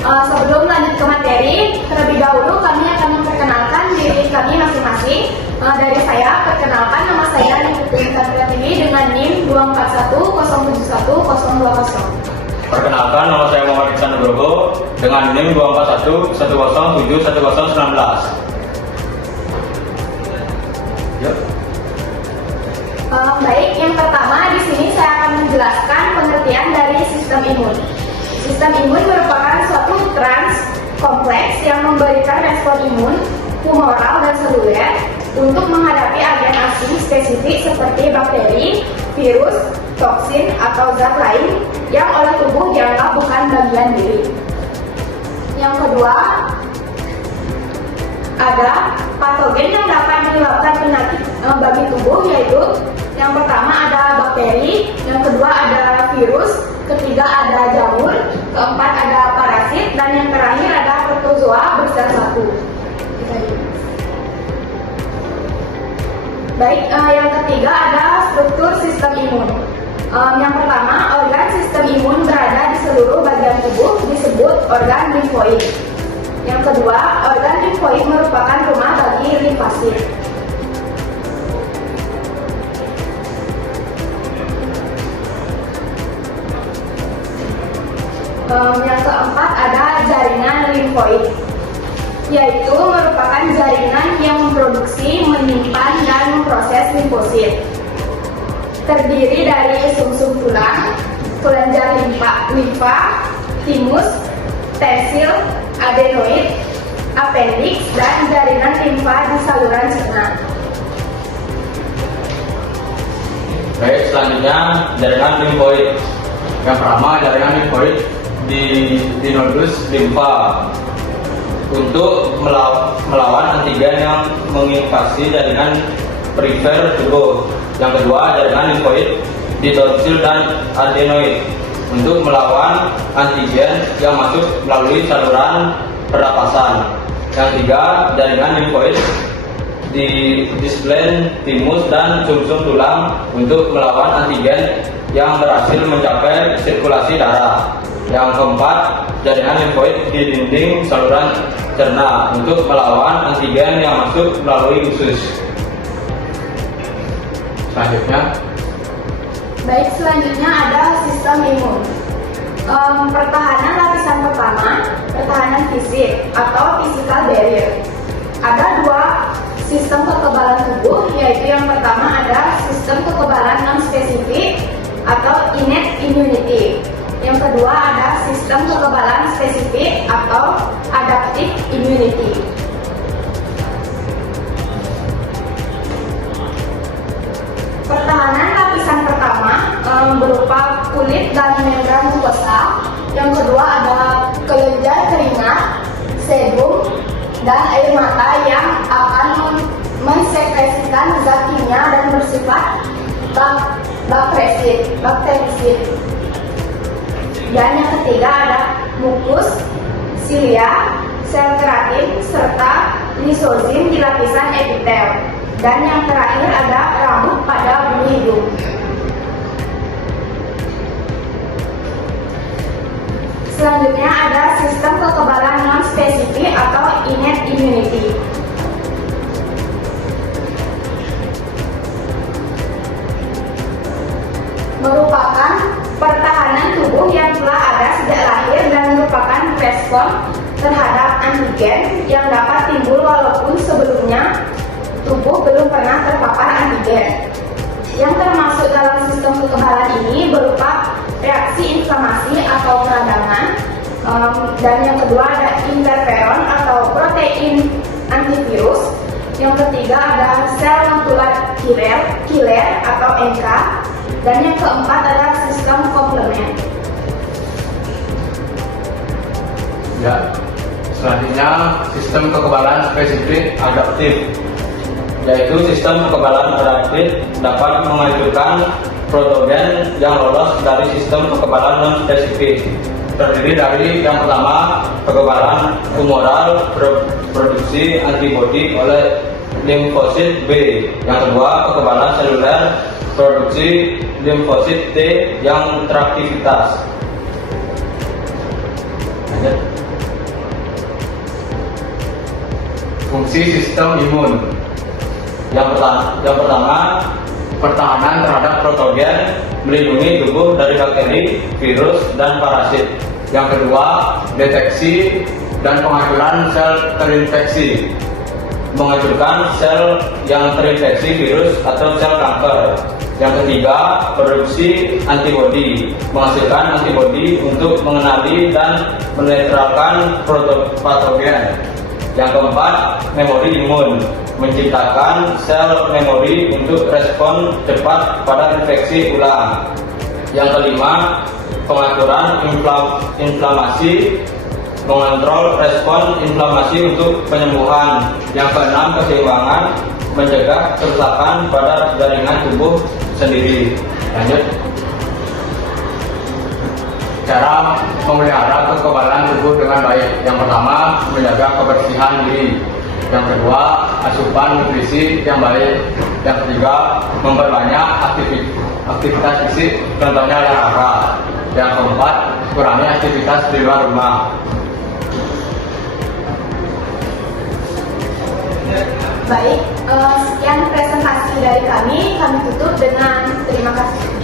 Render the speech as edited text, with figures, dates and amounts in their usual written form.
Sebelum lanjut ke materi, terlebih dahulu kami akan memperkenalkan diri kami masing-masing. Dari saya, perkenalkan nama saya Nikutin Pratiwi dengan NIM 241071020. Perkenalkan, nama saya Muhammad Iksan Nugroho dengan NIM 24110711019. Yuk. Baik, yang pertama di sini saya akan menjelaskan pengertian dari sistem imun. Sistem imun merupakan suatu trans kompleks yang memberikan respon imun, humoral dan seluler untuk menghadapi agen asing spesifik seperti bakteri, virus, toksin atau zat lain yang oleh tubuh dianggap bukan bagian diri. Yang kedua, ada patogen yang dapat menyebabkan penyakit bagi tubuh, yaitu yang pertama ada bakteri, yang kedua ada virus, ketiga ada jamur, keempat ada parasit, dan yang terakhir ada protozoa bersel satu. Baik, yang ketiga ada struktur sistem imun. Yang pertama, organ sistem imun berada di seluruh bagian tubuh disebut organ limfoid. Yang kedua, organ limfoid merupakan rumah bagi limfasit. Yang keempat ada jaringan limfoid, yaitu merupakan jaringan yang memproduksi, menyimpan, dan memproses limfosit. Terdiri dari sumsum tulang, kelenjar limfa, timus, tensil, adenoid, appendix, dan jaringan limfa di saluran cerna. Baik, selanjutnya jaringan limfoid. Yang pertama, jaringan limfoid di nodus limfa untuk melawan antigen yang menginvasi jaringan perifer tubuh. Yang kedua, jaringan limfoid di tonsil dan adenoid untuk melawan antigen yang masuk melalui saluran pernapasan. Yang tiga, jaringan limfoid di spleen, timus, dan sumsum tulang untuk melawan antigen yang berhasil mencapai sirkulasi darah. Yang keempat, jaringan limfoid di dinding saluran cerna untuk melawan antigen yang masuk melalui usus. Selanjutnya, Baik, selanjutnya ada sistem imun. Pertahanan lapisan pertama, pertahanan fisik atau physical barrier. Ada dua sistem kekebalan tubuh, yaitu yang pertama ada sistem kekebalan non-spesifik atau innate immunity. Yang kedua ada sistem kekebalan spesifik atau adaptive immunity. Pertahanan lapisan pertama berupa kulit dan membran mukosa. Yang kedua ada kelenjar keringat, sebum, dan air mata yang akan mensekresikan zat kimia dan bersifat bakterisid. Dan yang ketiga ada mukus, silia, sel keratin, serta lisozim di lapisan epitel. Dan yang terakhir ada rambut pada bulu hidung. Selanjutnya ada sistem kekebalan non-spesifik atau innate immunity. Merupakan pertahanan tubuh yang telah ada sejak lahir dan merupakan respon terhadap antigen yang dapat timbul walaupun sebelumnya tubuh belum pernah terpapar antigen. Yang termasuk dalam sistem kekebalan ini berupa reaksi inflamasi atau peradangan, dan yang kedua ada interferon atau protein antivirus. Yang ketiga ada sel mononuclear killer atau NK, dan yang keempat ada sistem komplement. ya, selanjutnya sistem kekebalan spesifik adaptif, yaitu sistem kekebalan adaptif dapat menghancurkan protogen yang lolos dari sistem kekebalan non spesifik. Terdiri dari yang pertama, kekebalan humoral produksi antibodi oleh limfosit B. Yang kedua, kekebalan seluler produksi limfosit T yang teraktivitas. fungsi sistem imun. Yang pertama, pertahanan terhadap patogen, melindungi tubuh dari bakteri, virus, dan parasit. Yang kedua, deteksi dan penghancuran sel terinfeksi, menghancurkan sel yang terinfeksi virus atau sel kanker. Yang ketiga, produksi antibodi, menghasilkan antibodi untuk mengenali dan menetralkan patogen. Yang keempat, memori imun, menciptakan sel memori untuk respon cepat pada infeksi ulang. Yang kelima, pengaturan inflamasi, mengontrol respon inflamasi untuk penyembuhan. Yang keenam, keseimbangan, mencegah kerusakan pada jaringan tubuh sendiri. Lanjut. Cara memelihara kekebalan tubuh dengan baik. Yang pertama, menjaga kebersihan diri. Yang kedua, asupan nutrisi yang baik. Yang ketiga, memperbanyak aktivitas fisik, contohnya olahraga. Yang keempat, kurangi aktivitas di luar rumah. Baik, sekian presentasi dari kami tutup dengan terima kasih.